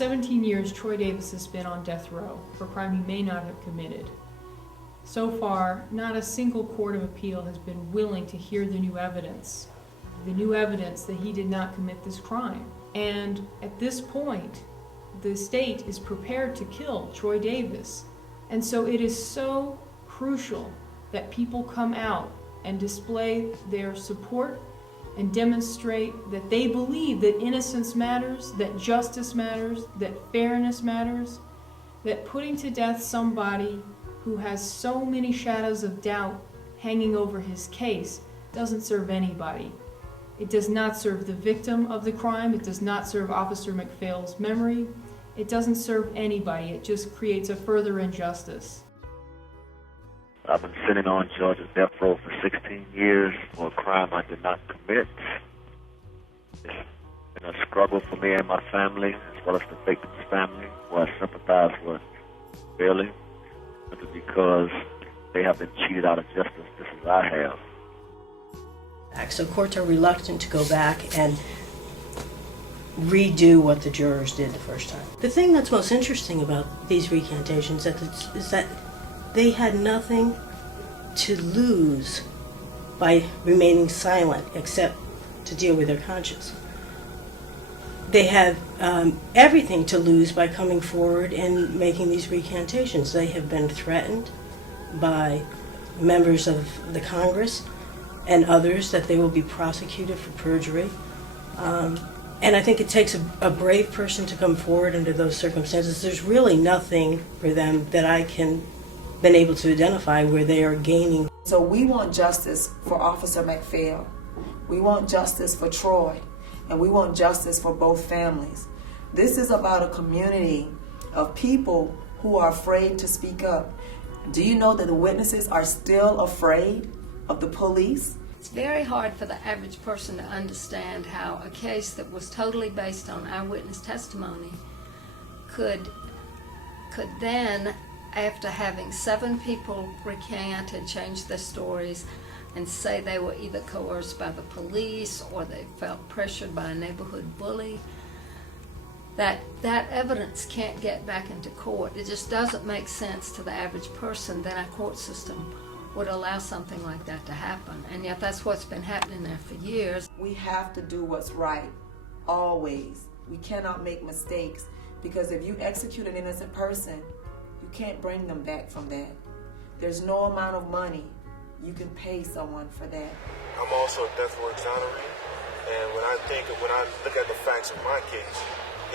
17 years, Troy Davis has been on death row for a crime he may not have committed. So far, not a single court of appeal has been willing to hear the new evidence that he did not commit this crime. And at this point, the state is prepared to kill Troy Davis. And so it is so crucial that people come out and display their support and demonstrate that they believe that innocence matters, that justice matters, that fairness matters, that putting to death somebody who has so many shadows of doubt hanging over his case doesn't serve anybody. It does not serve the victim of the crime. It does not serve Officer McPhail's memory. It doesn't serve anybody. It just creates a further injustice. I've been sitting on Georgia's death row for 16 years for a crime I did not commit. It's been a struggle for me and my family, as well as the victim's family, who I sympathize with fairly, because they have been cheated out of justice just as I have. So courts are reluctant to go back and redo what the jurors did the first time. The thing that's most interesting about these recantations is that they had nothing to lose by remaining silent except to deal with their conscience. They have everything to lose by coming forward and making these recantations. They have been threatened by members of the Congress and others that they will be prosecuted for perjury. And I think it takes a brave person to come forward under those circumstances. There's really nothing for them that I can been able to identify where they are gaining. So we want justice for Officer McPhail. We want justice for Troy. And we want justice for both families. This is about a community of people who are afraid to speak up. Do you know that the witnesses are still afraid of the police? It's very hard for the average person to understand how a case that was totally based on eyewitness testimony could then, after having 7 people recant and change their stories and say they were either coerced by the police or they felt pressured by a neighborhood bully, that evidence can't get back into court. It just doesn't make sense to the average person that our court system would allow something like that to happen. And yet that's what's been happening there for years. We have to do what's right, always. We cannot make mistakes, because if you execute an innocent person, you can't bring them back from that. There's no amount of money you can pay someone for that. I'm also a death row exonerated, and when I look at the facts of my case,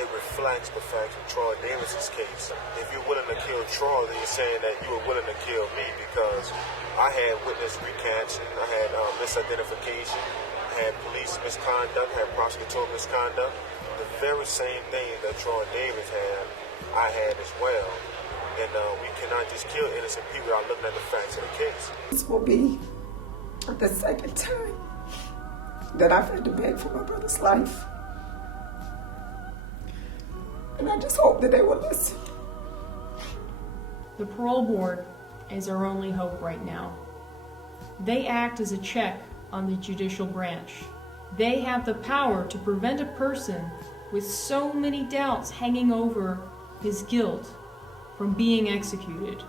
it reflects the facts of Troy Davis's case. If you're willing to kill Troy, then you're saying that you were willing to kill me, because I had witness recantation, I had misidentification, I had police misconduct, I had prosecutor misconduct. The very same thing that Troy Davis had, I had as well. And we cannot just kill innocent people without looking at the facts of the case. This will be the second time that I've had to beg for my brother's life. And I just hope that they will listen. The parole board is our only hope right now. They act as a check on the judicial branch. They have the power to prevent a person with so many doubts hanging over his guilt from being executed.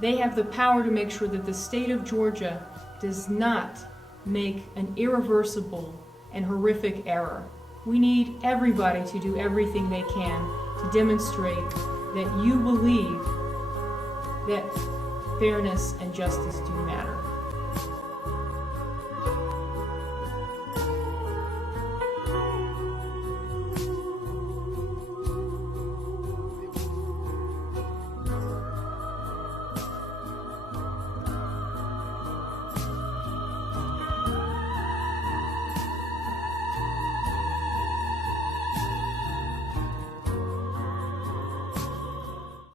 They have the power to make sure that the state of Georgia does not make an irreversible and horrific error. We need everybody to do everything they can to demonstrate that you believe that fairness and justice do matter.